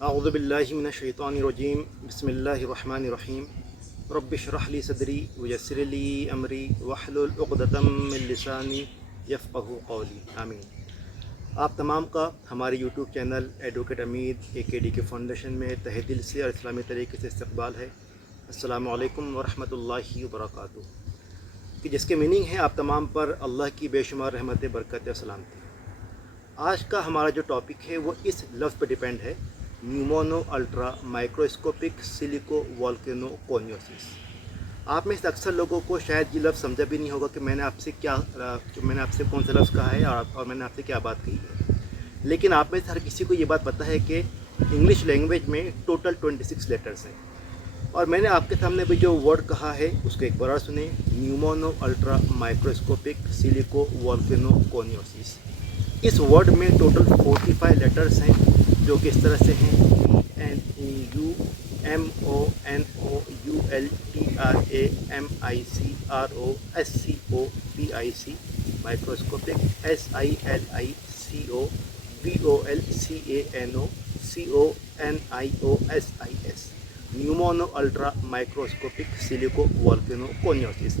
अऊज़ु बिल्लाहि मिनश्शैतानिर्रजीम बिस्मिल्लाहिर्रहमानिर्रहीम रब्बिश रह ली सदरी वयस्सिर ली अमरी वहलुल उक़दतम मिन लिसानी यफ़क़हू क़ौली आमीन। आप तमाम का हमारे यूट्यूब चैनल एडवोकेट अमीद AKD के फाउंडेशन में तहे दिल से और इस्लामी तरीके से इस्तक़बाल है। अस्सलामु अलैकुम वरहमतुल्लाहि वबरकातुहू। कि जिसके मीनिंग है आप तमाम पर अल्लाह की बेशुमार रहमत बरकत सलामती। आज का हमारा जो टॉपिक है वो इस लफ्ज़ पर डिपेंड है, pneumono ultra microscopic silico volcano कोनियोसिस। आप में से अक्सर लोगों को शायद ये लफ्ज़ समझा भी नहीं होगा कि मैंने आपसे कौन सा लफ्ज़ कहा है और मैंने आपसे क्या बात कही है। लेकिन आप में से हर किसी को ये बात पता है कि इंग्लिश लैंग्वेज में टोटल 26 लेटर्स हैं। और मैंने आपके सामने भी जो वर्ड कहा है उसको एक बार सुने, pneumono ultra microscopic silico volcano कोनियोसिस। इस वर्ड में टोटल 45 लेटर्स हैं जो कि इस तरह से हैं: NEUMONOULTRAMICROSCOPIC microscopic SILICOVOLCANOCONIOSIS pneumono ultra microscopic silico volcano कोनियोसिस।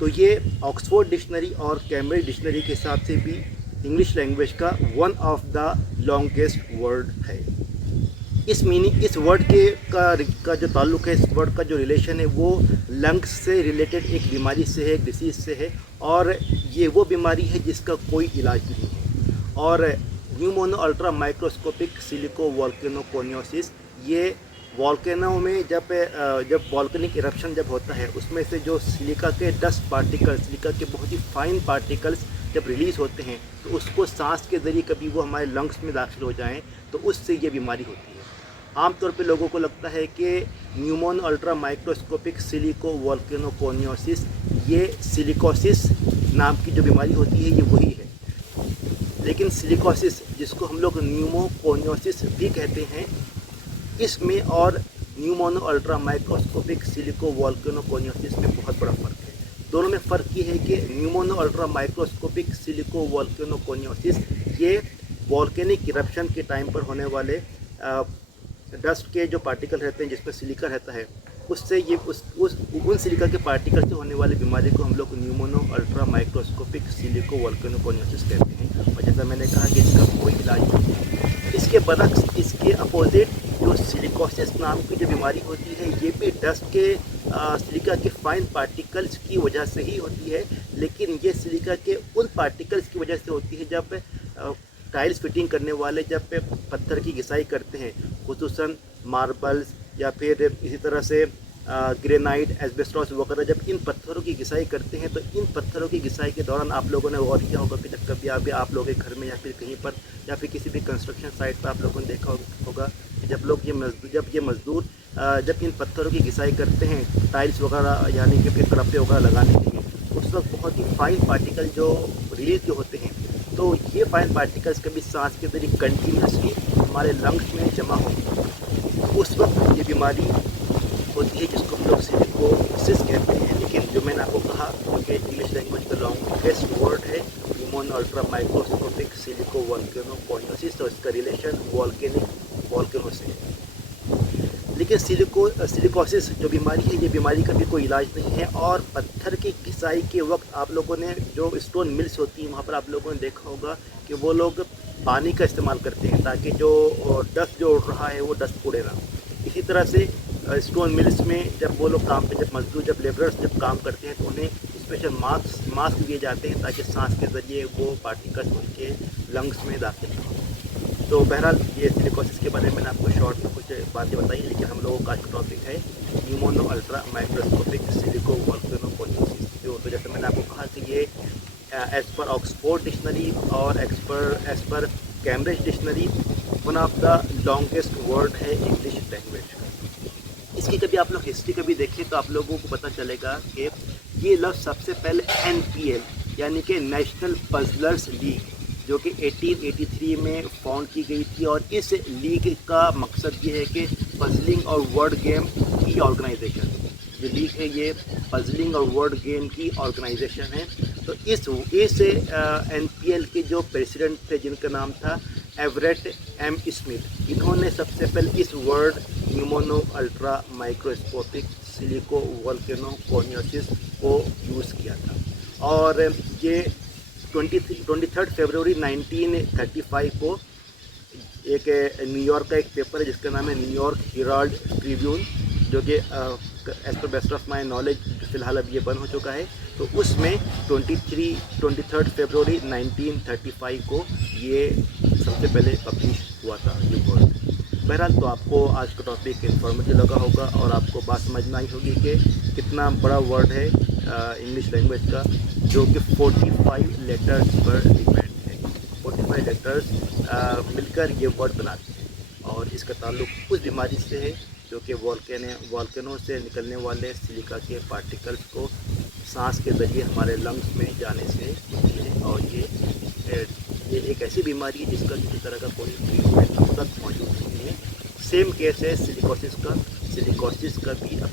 तो ये ऑक्सफोर्ड डिक्शनरी और कैम्ब्रिज डिक्शनरी के हिसाब से भी इंग्लिश लैंग्वेज का one of the longest word है। इस वर्ड का जो ताल्लुक़ है, इस वर्ड का जो रिलेशन है वो लंग्स से रिलेटेड एक बीमारी से है, एक डिसीज़ से है। और ये वो बीमारी है जिसका कोई इलाज नहीं है। और pneumono ultra microscopic silico volcano कोनियोसिस ये वॉल्केनो में जब वॉल्केनिक इरप्शन जब होता है उसमें से जो सिलिका के डस्ट पार्टिकल्स, सिलिका के बहुत ही फाइन पार्टिकल्स जब रिलीज़ होते हैं तो उसको सांस के ज़रिए कभी वो हमारे लंग्स में दाखिल हो जाएं तो उससे ये बीमारी होती है। आमतौर पे लोगों को लगता है कि pneumono ultra microscopic silico volcano कोनियोसिस ये सिलिकोसिस नाम की जो बीमारी होती है ये वही है। लेकिन सिलिकोसिस, जिसको हम लोग न्यूमोकोनियोसिस भी कहते हैं, इसमें और pneumono ultra microscopic silico volcano कोनियोसिस में बहुत बड़ा फ़र्क है। दोनों में फ़र्क ये है कि pneumono ultra microscopic silico volcano कोनियोसिस ये वॉल्केनिक इरप्शन के टाइम पर होने वाले डस्ट के जो पार्टिकल रहते हैं जिसमें सिलिका रहता है उससे ये उन सिलिका के पार्टिकल से होने वाली बीमारी को हम लोग pneumono ultra microscopic silico volcano कोनियोसिस कहते हैं। और जैसा मैंने कहा कि इसका कोई इलाज नहीं है। इसके बरक्स, इसके अपोजिट जो सिलिकोसिस नाम की जो बीमारी होती है ये भी डस्ट के सिलिका के फाइन पार्टिकल्स की वजह से ही होती है। लेकिन ये सिलिका के उन पार्टिकल्स की वजह से होती है जब टाइल्स फिटिंग करने वाले जब पत्थर की घिसाई करते हैं, खुसूसन मार्बल्स या फिर इसी तरह से ग्रेनाइट, एस्बेस्टॉस वगैरह, जब इन पत्थरों की घिसाई करते हैं तो इन पत्थरों की घिसाई के दौरान आप लोगों ने गौर किया होगा कि जब कभी आप लोगों के घर में या फिर कहीं पर या फिर किसी भी कंस्ट्रक्शन साइट पर आप लोगों ने देखा होगा कि जब ये मज़दूर जब इन पत्थरों की घिसाई करते हैं टाइल्स वगैरह यानी कि फिर कलपे वगैरह लगाने के लिए, उस वक्त बहुत ही फाइन पार्टिकल जो रिलीज जो होते हैं, तो ये फाइन पार्टिकल्स कभी सांस के ज़रिए कंटिन्यूसली हमारे लंग्स में जमा होंगे, उस वक्त ये बीमारी होती है जिसको हम लोग सिलिकोसिस कहते हैं। लेकिन जो मैंने आपको कहा कि इंग्लिश लैंग्वेज का लॉन्गेस्ट वर्ड है pneumono ultra microscopic silico volcano कोनियोसिस, तो इसका रिलेशन वॉल्केनो से है। लेकिन सिलिकोसिस जो बीमारी है ये बीमारी का भी कोई इलाज नहीं है। और पत्थर की घिसाई के वक्त आप लोगों ने जो स्टोन मिल्स होती हैं वहाँ पर आप लोगों ने देखा होगा कि वो लोग पानी का इस्तेमाल करते हैं ताकि जो डस्ट जो उड़ रहा है वो डस्ट उड़े ना। इसी तरह से स्टोन मिल्स में जब वो लोग काम पे, जब मजदूर, जब लेबरर्स जब काम करते हैं तो उन्हें स्पेशल मास्क दिए जाते हैं ताकि सांस के ज़रिए वो पार्टिकल्स उनके लंग्स में दाखिल ना हो। तो बहरहाल ये सिलिकोसिस के बारे में मैंने आपको शॉर्ट में कुछ बातें बताई, लेकिन हम लोगों का आज का टॉपिक है pneumono ultra microscopic silico volcano कोनियोसिस। तो जैसे मैंने आपको कहा कि ये एज़ पर ऑक्सफोर्ड डिक्शनरी और एज़ पर Cambridge dictionary one of the longest word है इंग्लिश लैंग्वेज का। इसकी कभी आप लोग हिस्ट्री कभी देखें तो आप लोगों को पता चलेगा कि ये लफ्ज़ सबसे पहले NPL यानी कि नेशनल पजलर्स लीग जो कि 1883 में फाउंड की गई थी। और इस लीग का मकसद ये है कि पजलिंग और वर्ड गेम की ऑर्गेनाइजेशन, जो लीग है ये पजलिंग और वर्ड गेम की ऑर्गेनाइजेशन है। तो इस NPL के जो प्रेसिडेंट थे जिनका नाम था एवरेट एम स्मिथ, इन्होंने सबसे पहले इस word pneumono ultra microscopic silico वोल्केनोकोनियोसिस को यूज़ किया था। और ये 23 फरवरी 1935 को एक न्यूयॉर्क का एक पेपर है जिसका नाम है न्यूयॉर्क हेराल्ड ट्रिब्यून, जो कि as per best of my knowledge फ़िलहाल अब ये बंद हो चुका है। तो उसमें 23 फरवरी 1935 को ये सबसे पहले पब्लिश हुआ था ये वर्ड। बहरहाल तो आपको आज का टॉपिक इन्फॉर्मेटिव लगा होगा और आपको बात समझ में आई होगी कि कितना बड़ा वर्ड है इंग्लिश लैंग्वेज का, जो कि 45 लेटर्स पर डिपेंड है। 45 लेटर्स मिलकर ये वर्ड बनाते हैं और इसका ताल्लुक उस बीमारी से है जो कि वॉल्केनो से निकलने वाले सिलिका के पार्टिकल्स को सांस के ज़रिए हमारे लंग्स में जाने से होती है। और ये एक ऐसी बीमारी है जिसका किसी तरह का कोई ट्रीटमेंट अब तक मौजूद नहीं है। सेम केस है सिलिकोसिस का भी अब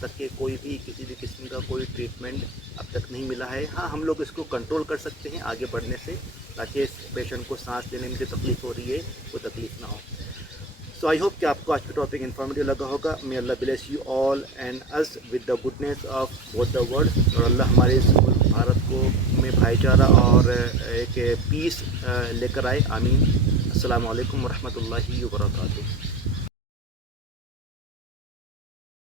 तक के कोई भी किसी भी किस्म का कोई ट्रीटमेंट अब तक नहीं मिला है। हाँ, हम लोग इसको कंट्रोल कर सकते हैं आगे बढ़ने से, ताकि इस पेशेंट को सांस लेने में जो तकलीफ़ हो रही है वो तकलीफ़ ना हो। सो आई होप कि आपको आज का टॉपिक इन्फॉर्मेटिव लगा होगा। May Allah bless you all and us with the goodness of both the world. और अल्लाह हमारे इस मुल्क भारत को में भाईचारा और एक पीस लेकर आए। आमीन। अस्सलामु अलैकुम वरहमतुल्लाहि वबरकातुहू।